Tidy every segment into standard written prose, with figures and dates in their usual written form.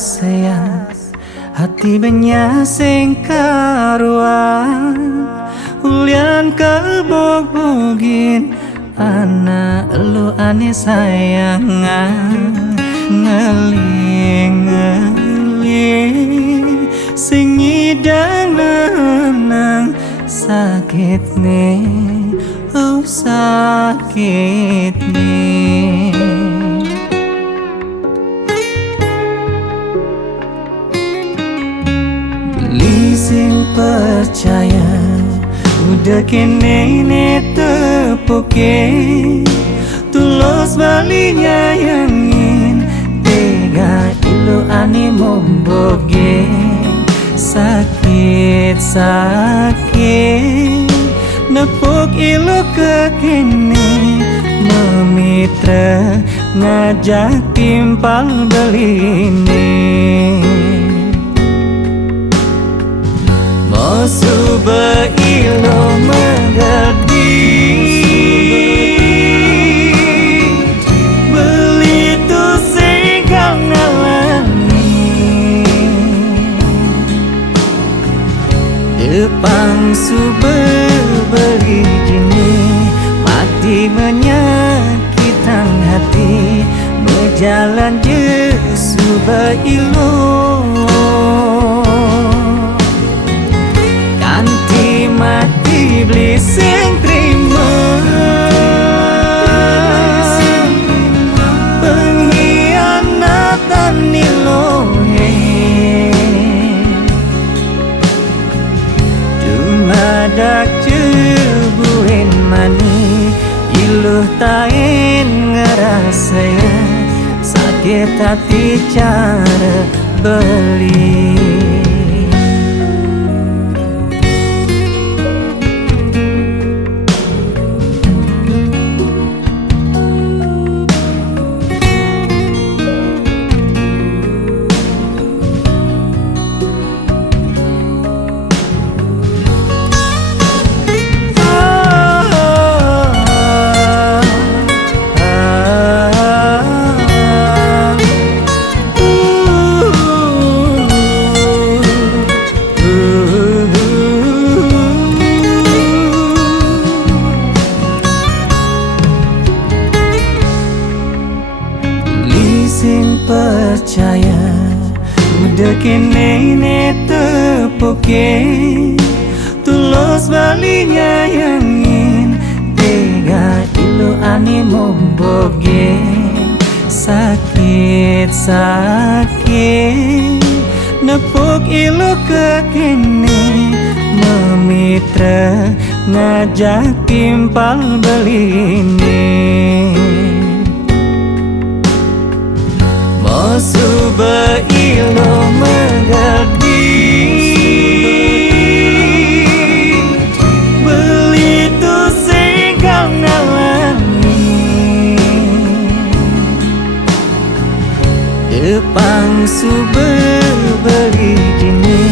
sayang hati banyak sing karuan ulian kebog-bogin anak elu ane sayangan ngeling-ngeling sing ngidang nenang sakit nih oh sakit nih. Sing percaya udah kene tepuke tulus balinya yangin tega ilu ani momboge sakit nepuk ilu kekini memitra ngajak timpal beline Suba ilo mengerti beli tu singkang ngalami Depang suba beli jini mati menyakitang hati berjalan je suba ilo mati beli sing terima pengkhianatan nilohe dumadak cebuin mani iluh tain ngerasanya sakit hati cara beli sing percaya udah kene tepuke tulus balinya yangin tega ilu ani momboge sakit nepuk ilu kekini memitra ngajak timpal beline Suba ilo mengerti beli tu singkang ngalami Depang suba beli jini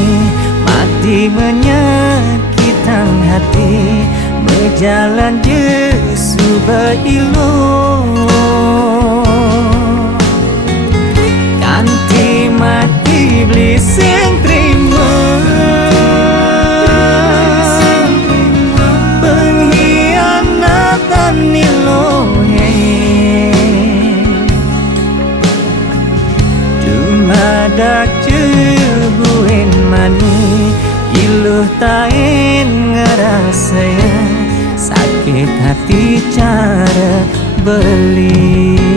mati menyakitang hati berjalan je suba ilo mati beli sing terima pengkhianatan nilohe dumadak cebuin mani iluh tain ngerasanya sakit hati cara beli